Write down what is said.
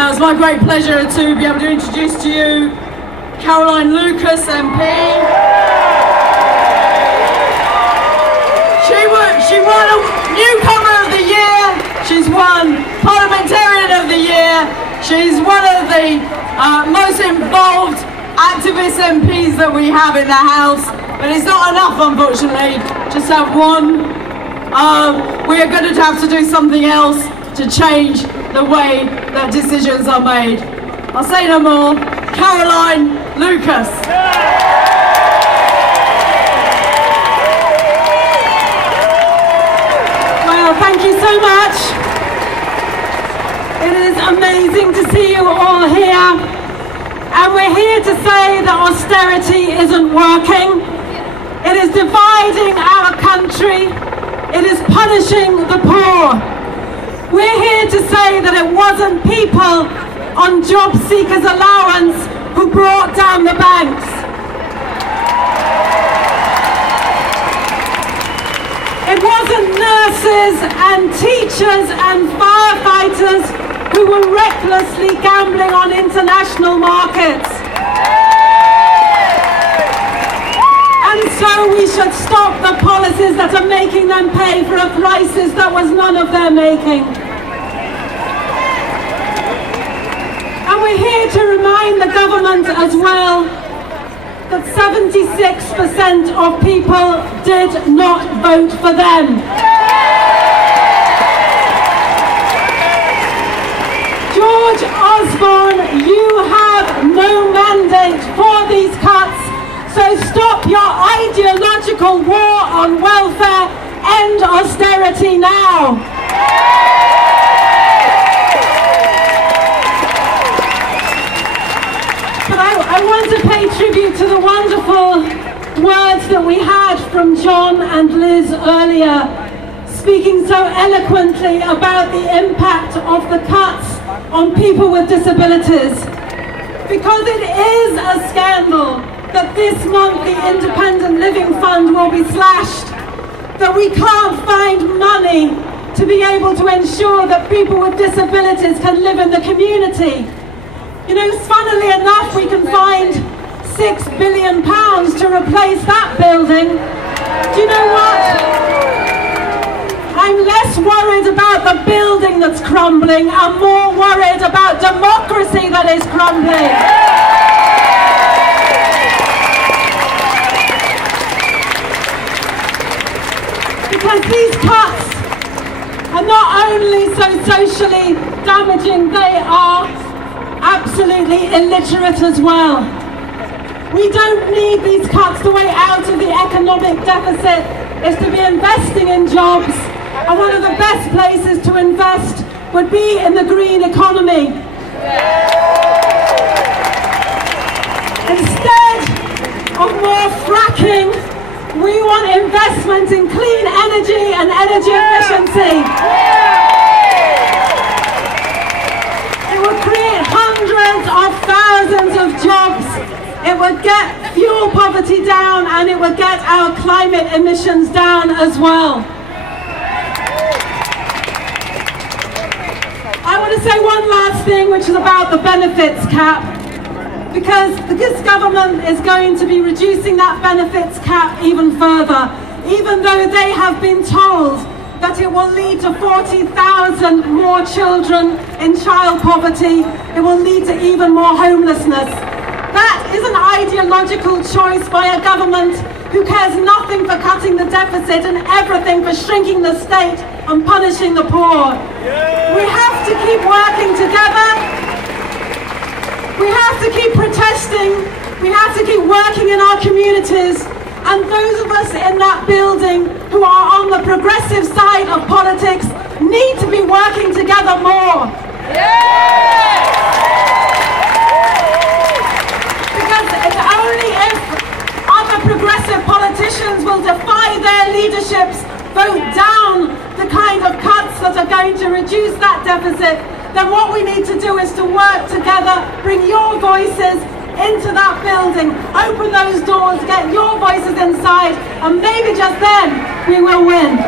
Now it's my great pleasure to be able to introduce to you Caroline Lucas MP. She won a Newcomer of the Year, she's won Parliamentarian of the Year, she's one of the most involved activist MPs that we have in the House, but it's not enough, unfortunately, just have one. We are going to have to do something else to change the way that decisions are made. I'll say no more. Caroline Lucas. Well, thank you so much. It is amazing to see you all here. And we're here to say that austerity isn't working. It is dividing our country. It is punishing the poor. We're here to say that it wasn't people on job seekers allowance who brought down the banks. It wasn't nurses and teachers and firefighters who were recklessly gambling on international markets. And so we should stop the policies that are making them pay for a crisis that was none of their making. And we're here to remind the government as well that 76% of people did not vote for them. George Osborne, you have no mandate for these cuts. So stop your ideological war on welfare, end austerity now. But I want to pay tribute to the wonderful words that we had from John and Liz earlier, speaking so eloquently about the impact of the cuts on people with disabilities. Because it is a scandal that this month the Independent Living Fund will be slashed, that we can't find money to be able to ensure that people with disabilities can live in the community. You know, funnily enough, we can find £6 billion to replace that building. Do you know what? I'm less worried about the building that's crumbling and more worried about democracy that is crumbling. Because these cuts are not only so socially damaging, they are absolutely illiterate as well. We don't need these cuts. The way out of the economic deficit is to be investing in jobs, and one of the best places to invest would be in the green economy. Instead of more fracking, we want investment in clean energy and energy efficiency. It would create hundreds of thousands of jobs. It would get fuel poverty down, and it would get our climate emissions down as well. I want to say one last thing, which is about the benefits cap. Because this government is going to be reducing that benefits cap even further, even though they have been told that it will lead to 40,000 more children in child poverty. It will lead to even more homelessness. That is an ideological choice by a government who cares nothing for cutting the deficit and everything for shrinking the state and punishing the poor. We have to keep working together. We have to keep protesting, we have to keep working in our communities, and those of us in that building who are on the progressive side of politics need to be working together more. Because it's only if other progressive politicians will defy their leaderships, vote down the kind of cuts that are going to reduce that deficit, then what we need to do is to work together, bring your voices into that building, open those doors, get your voices inside, and maybe just then we will win.